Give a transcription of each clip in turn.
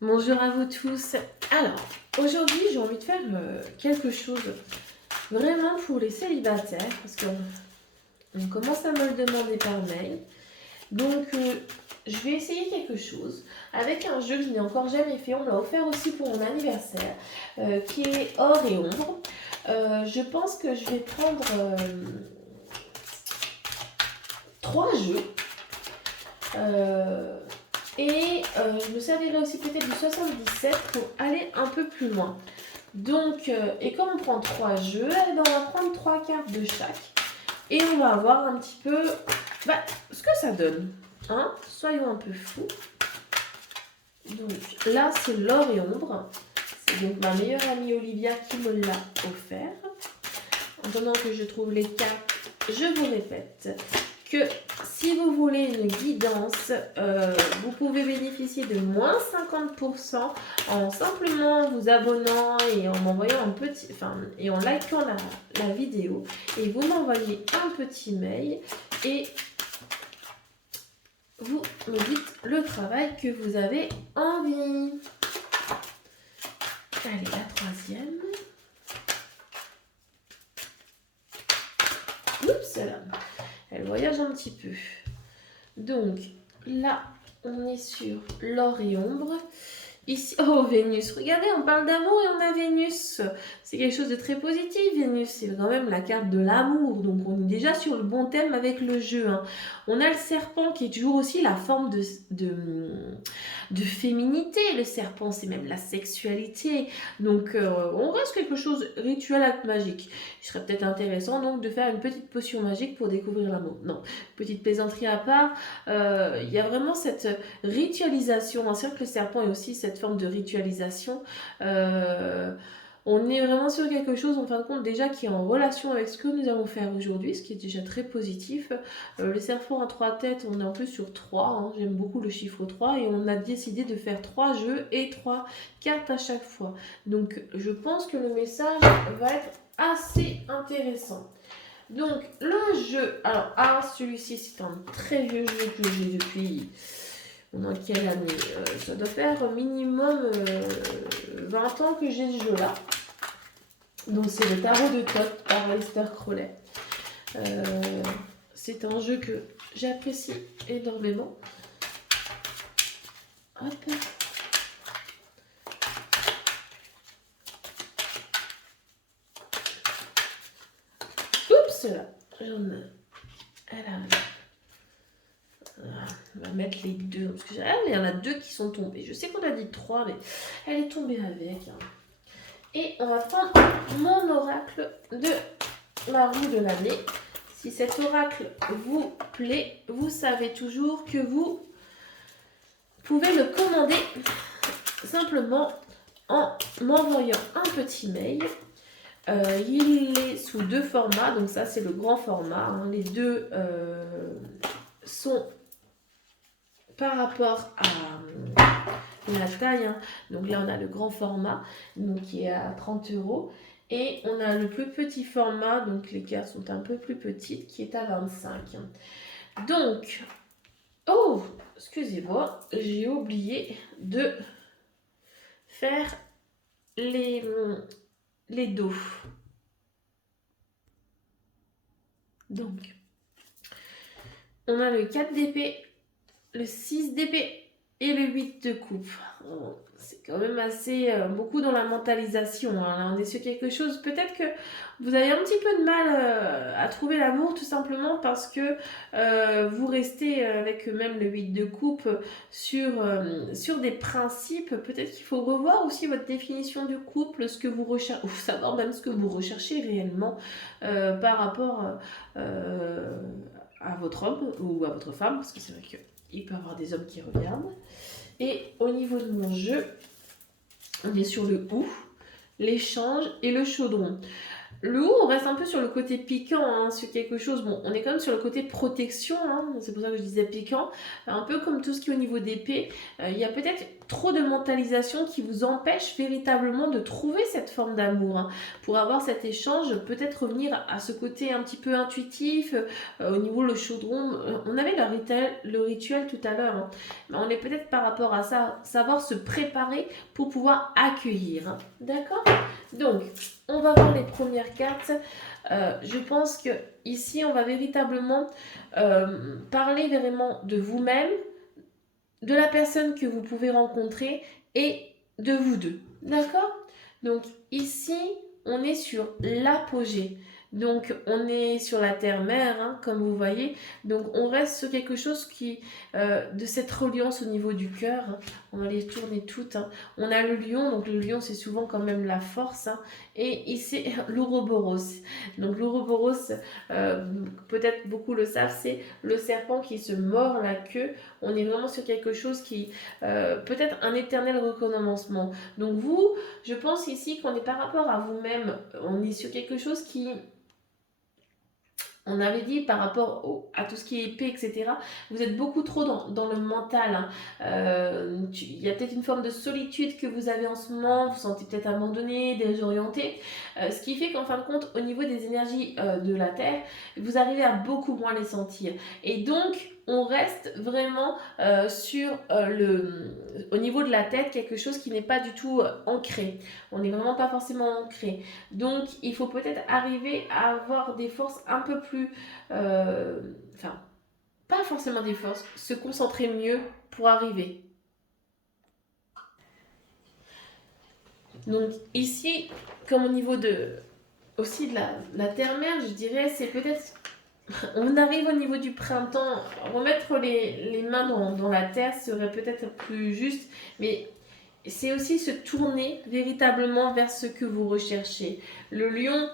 Bonjour à vous tous. Alors, aujourd'hui, j'ai envie de faire quelque chose vraiment pour les célibataires parce qu'on commence à me le demander par mail. Donc, je vais essayer quelque chose avec un jeu que je n'ai encore jamais fait. On me l'a offert aussi pour mon anniversaire, qui est or et ombre. Je pense que je vais prendre 3 jeux. Je me servirai aussi peut-être du 77 pour aller un peu plus loin. Donc, et comme on prend 3 jeux, eh ben, on va prendre 3 cartes de chaque. Et on va voir un petit peu ce que ça donne. Hein, soyons un peu fous. Donc là, c'est l'or et ombre. C'est donc ma meilleure amie Olivia qui me l'a offert. En attendant que je trouve les cartes, je vous répète que si vous voulez une guidance, vous pouvez bénéficier de moins 50% en simplement vous abonnant et en m'envoyant et en likant la vidéo. Et vous m'envoyez un petit mail et vous me dites le travail que vous avez envie. Allez, la troisième. Oups, là. Elle voyage un petit peu. Donc, là, on est sur l'or et ombre. Ici, oh, Vénus. Regardez, on parle d'amour et on a Vénus. C'est quelque chose de très positif, Vénus. C'est quand même la carte de l'amour. Donc, on est déjà sur le bon thème avec le jeu. Hein. On a le serpent qui est toujours aussi la forme de féminité. Le serpent, c'est même la sexualité. Donc, on reste quelque chose rituel avec magique. Il serait peut-être intéressant donc de faire une petite potion magique pour découvrir l'amour. Non, petite plaisanterie à part. Il y a vraiment cette ritualisation. C'est vrai que le serpent est aussi cette forme de ritualisation. On est vraiment sur quelque chose, en fin de compte, déjà qui est en relation avec ce que nous allons faire aujourd'hui, ce qui est déjà très positif. Le serpent à 3 têtes, on est un peu sur 3. Hein. J'aime beaucoup le chiffre 3 et on a décidé de faire 3 jeux et 3 cartes à chaque fois. Donc, je pense que le message va être assez intéressant. Donc, le jeu, alors, celui-ci, c'est un très vieux jeu que j'ai depuis, on est en quelle année ça doit faire au minimum 20 ans que j'ai ce jeu-là. Donc, c'est le Tarot de Thoth par Aleister Crowley. C'est un jeu que j'apprécie énormément. Hop. Oups, là, elle arrive. On va mettre les deux. Parce que il y en a 2 qui sont tombés. Je sais qu'on a dit 3, mais elle est tombée avec. Hein. Et on va prendre mon oracle de la roue de l'année. Si cet oracle vous plaît, vous savez toujours que vous pouvez le commander simplement en m'envoyant un petit mail. Il est sous 2 formats, donc ça c'est le grand format. Hein. Les deux sont par rapport à la taille. Hein. Donc là on a le grand format donc, qui est à 30 €. Et on a le plus petit format, donc les cartes sont un peu plus petites, qui est à 25. Donc, oh, excusez-moi, j'ai oublié de faire les dos. Donc, on a le 4 d'épée, le 6 d'épée et le 8 de coupe. C'est quand même assez beaucoup dans la mentalisation. Hein. Là, on est sur quelque chose, peut-être que vous avez un petit peu de mal à trouver l'amour tout simplement parce que vous restez avec même le 8 de coupe sur des principes. Peut-être qu'il faut revoir aussi votre définition du couple, ce que vous recherchez, ou savoir même ce que vous recherchez réellement par rapport à votre homme ou à votre femme, parce que c'est vrai qu'il peut y avoir des hommes qui regardent. Et au niveau de mon jeu, on est sur le ou, l'échange et le chaudron. Le ou, on reste un peu sur le côté piquant, hein, sur quelque chose. Bon, on est quand même sur le côté protection, hein, c'est pour ça que je disais piquant. Un peu comme tout ce qui est au niveau d'épée. Il y a peut-être trop de mentalisation qui vous empêche véritablement de trouver cette forme d'amour. Hein. Pour avoir cet échange, peut-être revenir à ce côté un petit peu intuitif, au niveau le chaudron. On avait le rituel tout à l'heure. Hein. Mais on est peut-être par rapport à ça, savoir se préparer pour pouvoir accueillir. Hein. D'accord? Donc, on va voir les premières cartes. Je pense que ici, on va véritablement parler vraiment de vous-même, de la personne que vous pouvez rencontrer et de vous deux. D'accord? Donc ici, on est sur l'apogée. Donc on est sur la terre-mère, hein, comme vous voyez. Donc on reste sur quelque chose qui, de cette reliance au niveau du cœur. Hein. On va les tourner toutes. Hein. On a le lion, donc le lion c'est souvent quand même la force. Hein. Et ici l'ouroboros. Donc l'ouroboros, peut-être beaucoup le savent, c'est le serpent qui se mord la queue. On est vraiment sur quelque chose qui, peut-être un éternel recommencement. Donc vous, je pense ici qu'on est par rapport à vous-même, on est sur quelque chose qui... On avait dit par rapport à tout ce qui est épée, etc. Vous êtes beaucoup trop dans le mental. Hein. Il y a peut-être une forme de solitude que vous avez en ce moment. Vous vous sentez peut-être abandonné, désorienté. Ce qui fait qu'en fin de compte, au niveau des énergies de la Terre, vous arrivez à beaucoup moins les sentir. Et donc, on reste vraiment au niveau de la tête, quelque chose qui n'est pas du tout ancré. On n'est vraiment pas forcément ancré. Donc, il faut peut-être arriver à avoir des forces un peu plus... Enfin, pas forcément des forces, se concentrer mieux pour arriver. Donc, ici, comme au niveau aussi de la terre-mère, je dirais, c'est peut-être... On arrive au niveau du printemps, remettre les mains dans la terre serait peut-être plus juste, mais c'est aussi se tourner véritablement vers ce que vous recherchez. Le lion,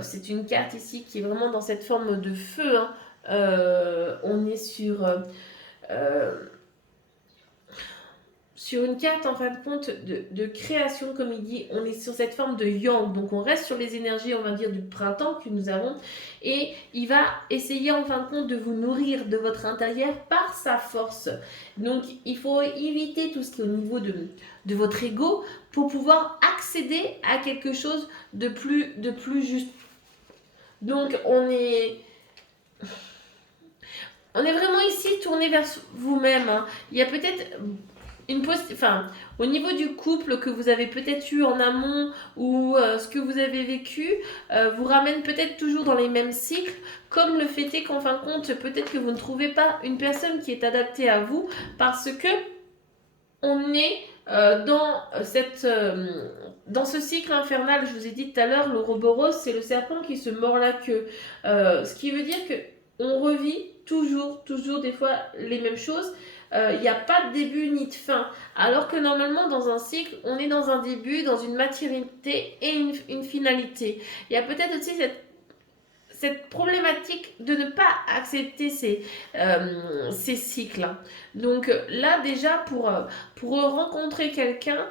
c'est une carte ici qui est vraiment dans cette forme de feu. Hein. On est sur une carte en fin de compte de création, comme il dit, on est sur cette forme de yang, donc on reste sur les énergies, on va dire, du printemps que nous avons, et il va essayer en fin de compte de vous nourrir de votre intérieur par sa force. Donc il faut éviter tout ce qui est au niveau de votre ego pour pouvoir accéder à quelque chose de plus juste. Donc on est vraiment ici tourné vers vous-même. Hein. Il y a peut-être au niveau du couple que vous avez peut-être eu en amont ou ce que vous avez vécu vous ramène peut-être toujours dans les mêmes cycles, comme le fait est qu'en fin de compte, peut-être que vous ne trouvez pas une personne qui est adaptée à vous parce que on est dans ce cycle infernal. Je vous ai dit tout à l'heure, l'ouroboros, c'est le serpent qui se mord la queue. Ce qui veut dire que on revit toujours des fois les mêmes choses. Il n'y a pas de début ni de fin. Alors que normalement, dans un cycle, on est dans un début, dans une maturité et une finalité. Il y a peut-être aussi cette problématique de ne pas accepter ces cycles. Donc là, déjà, pour rencontrer quelqu'un,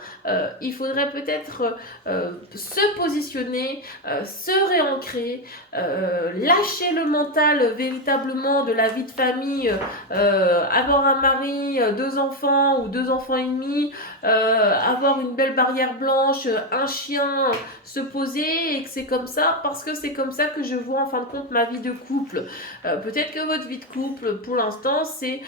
il faudrait peut-être se positionner, se réancrer, lâcher le mental véritablement de la vie de famille, avoir un mari, 2 enfants ou 2 enfants et demi, avoir une belle barrière blanche, un chien, se poser et que c'est comme ça parce que c'est comme ça que je vois en fin de compte ma vie de couple. Peut-être que votre vie de couple pour l'instant c'est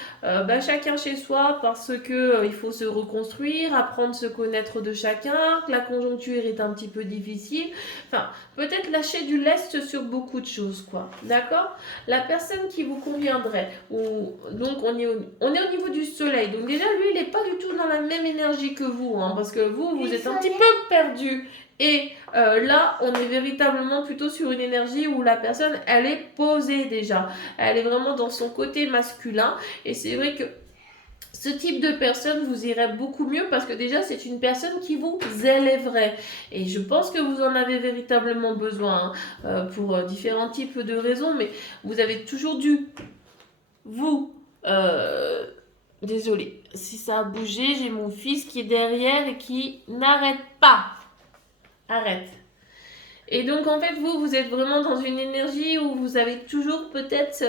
chacun chez soi parce que il faut se reconstruire, apprendre à se connaître de chacun, que la conjoncture est un petit peu difficile. Enfin, peut-être lâcher du lest sur beaucoup de choses, quoi. D'accord? La personne qui vous conviendrait, donc on est au niveau du soleil. Donc déjà lui il n'est pas du tout dans la même énergie que vous, hein, parce que vous êtes un petit peu perdu. Et là, on est véritablement plutôt sur une énergie où la personne, elle est posée déjà. Elle est vraiment dans son côté masculin. Et c'est vrai que ce type de personne vous irait beaucoup mieux parce que déjà, c'est une personne qui vous élèverait. Et je pense que vous en avez véritablement besoin pour différents types de raisons. Mais vous avez toujours dû, désolée, si ça a bougé, j'ai mon fils qui est derrière et qui n'arrête pas. Arrête. Et donc en fait vous êtes vraiment dans une énergie où vous avez toujours peut-être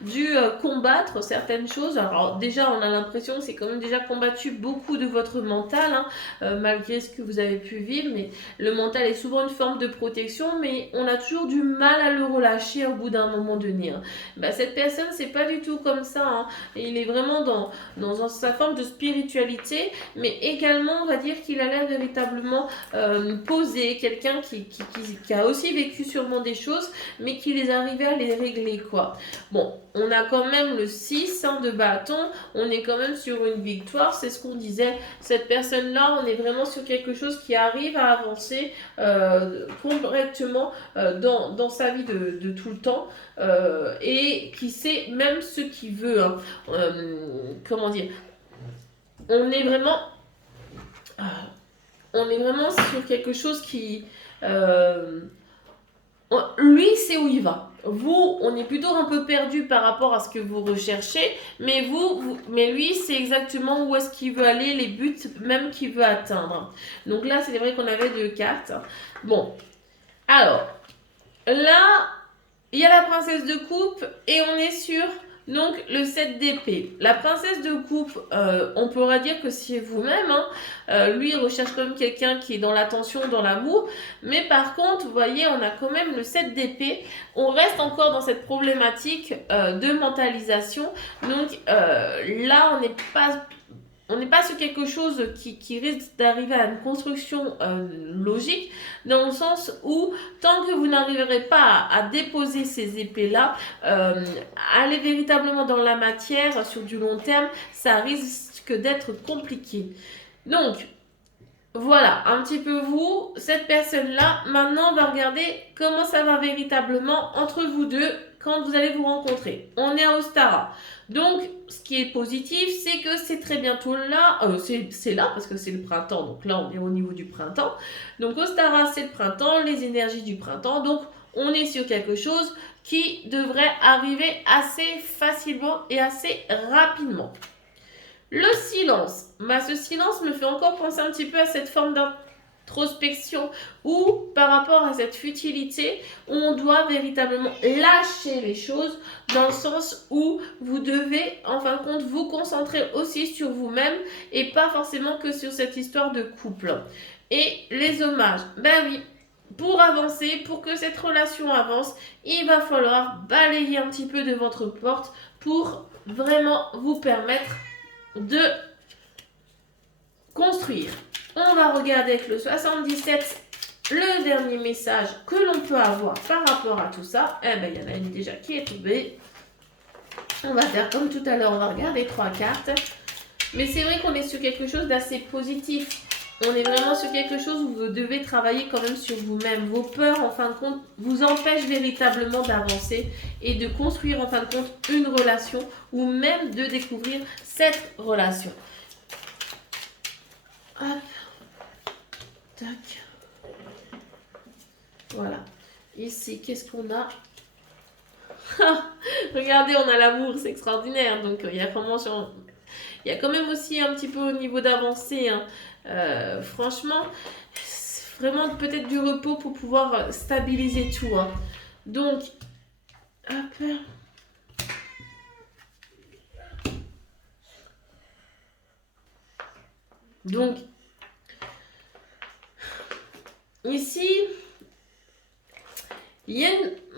dû combattre certaines choses. Alors déjà on a l'impression que c'est quand même déjà combattu beaucoup de votre mental, hein, malgré ce que vous avez pu vivre, mais le mental est souvent une forme de protection, mais on a toujours du mal à le relâcher au bout d'un moment donné. Hein. Bah, cette personne c'est pas du tout comme ça, hein. Il est vraiment dans sa forme de spiritualité, mais également on va dire qu'il a l'air véritablement posé, quelqu'un qui a aussi vécu sûrement des choses, mais qui les arrivait à les régler, quoi. Bon, on a quand même le 6 hein, de bâton, on est quand même sur une victoire, c'est ce qu'on disait. Cette personne-là, on est vraiment sur quelque chose qui arrive à avancer correctement dans sa vie de tout le temps et qui sait même ce qu'il veut. Hein. Comment dire, on est vraiment sur quelque chose qui lui sait où il va. Vous, on est plutôt un peu perdu par rapport à ce que vous recherchez, mais mais lui, c'est exactement où est-ce qu'il veut aller, les buts même qu'il veut atteindre. Donc là, c'est vrai qu'on avait 2 cartes. Bon, alors, là, il y a la princesse de coupe et on est sur donc le 7 d'épée. La princesse de coupe, on pourra dire que c'est vous-même. Hein. Lui, il recherche quand même quelqu'un qui est dans l'attention, dans l'amour. Mais par contre, vous voyez, on a quand même le 7 d'épée. On reste encore dans cette problématique de mentalisation. Donc là, on n'est pas sur quelque chose qui risque d'arriver à une construction logique, dans le sens où, tant que vous n'arriverez pas à déposer ces épées-là, aller véritablement dans la matière sur du long terme, ça risque d'être compliqué. Donc, voilà, un petit peu vous, cette personne-là. Maintenant, on va regarder comment ça va véritablement entre vous deux quand vous allez vous rencontrer. On est à Ostara. Donc, ce qui est positif, c'est que c'est très bientôt là. C'est là parce que c'est le printemps. Donc là, on est au niveau du printemps. Donc, Ostara, c'est le printemps, les énergies du printemps. Donc, on est sur quelque chose qui devrait arriver assez facilement et assez rapidement. Le silence. Ce silence me fait encore penser un petit peu à cette forme d'introspection où, par rapport à cette futilité, on doit véritablement lâcher les choses dans le sens où vous devez, en fin de compte, vous concentrer aussi sur vous-même et pas forcément que sur cette histoire de couple. Et les hommages. Ben oui, pour avancer, pour que cette relation avance, il va falloir balayer un petit peu de votre porte pour vraiment vous permettre de construire. On va regarder avec le 77 le dernier message que l'on peut avoir par rapport à tout ça. Eh bien, il y en a une déjà qui est tombée. On va faire comme tout à l'heure, on va regarder 3 cartes. Mais c'est vrai qu'on est sur quelque chose d'assez positif. On est vraiment sur quelque chose où vous devez travailler quand même sur vous-même. Vos peurs, en fin de compte, vous empêchent véritablement d'avancer et de construire, en fin de compte, une relation ou même de découvrir cette relation. Hop. Tac. Voilà. Ici, qu'est-ce qu'on a? Regardez, on a l'amour, c'est extraordinaire. Donc, il y a vraiment il y a quand même aussi un petit peu au niveau d'avancée. Hein. Franchement, vraiment peut-être du repos pour pouvoir stabiliser tout. Hein. Donc, hop. Donc, ici,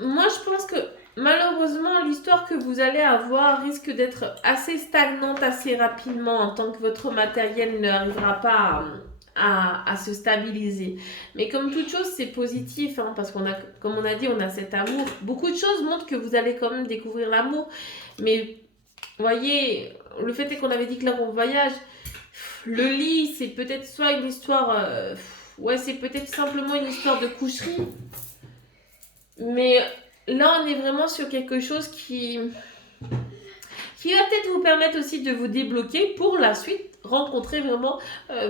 moi je pense que malheureusement, l'histoire que vous allez avoir risque d'être assez stagnante assez rapidement en tant que votre matériel n'arrivera pas à se stabiliser. Mais comme toute chose, c'est positif, hein, parce qu'on a, comme on a dit, on a cet amour. Beaucoup de choses montrent que vous allez quand même découvrir l'amour. Mais, voyez, le fait est qu'on avait dit que là, on voyage. Le lit, c'est peut-être soit une histoire... ouais, c'est peut-être simplement une histoire de coucherie. Mais... là, on est vraiment sur quelque chose qui va peut-être vous permettre aussi de vous débloquer pour la suite, rencontrer vraiment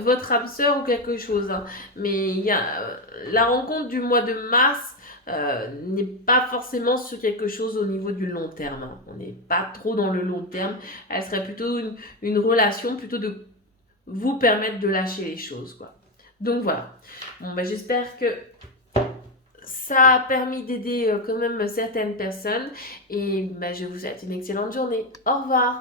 votre âme sœur ou quelque chose. Hein. Mais il y a la rencontre du mois de mars n'est pas forcément sur quelque chose au niveau du long terme. Hein. On n'est pas trop dans le long terme. Elle serait plutôt une relation, plutôt de vous permettre de lâcher les choses, quoi. Donc voilà. Bon, ben, j'espère que ça a permis d'aider quand même certaines personnes. Et bah, je vous souhaite une excellente journée. Au revoir.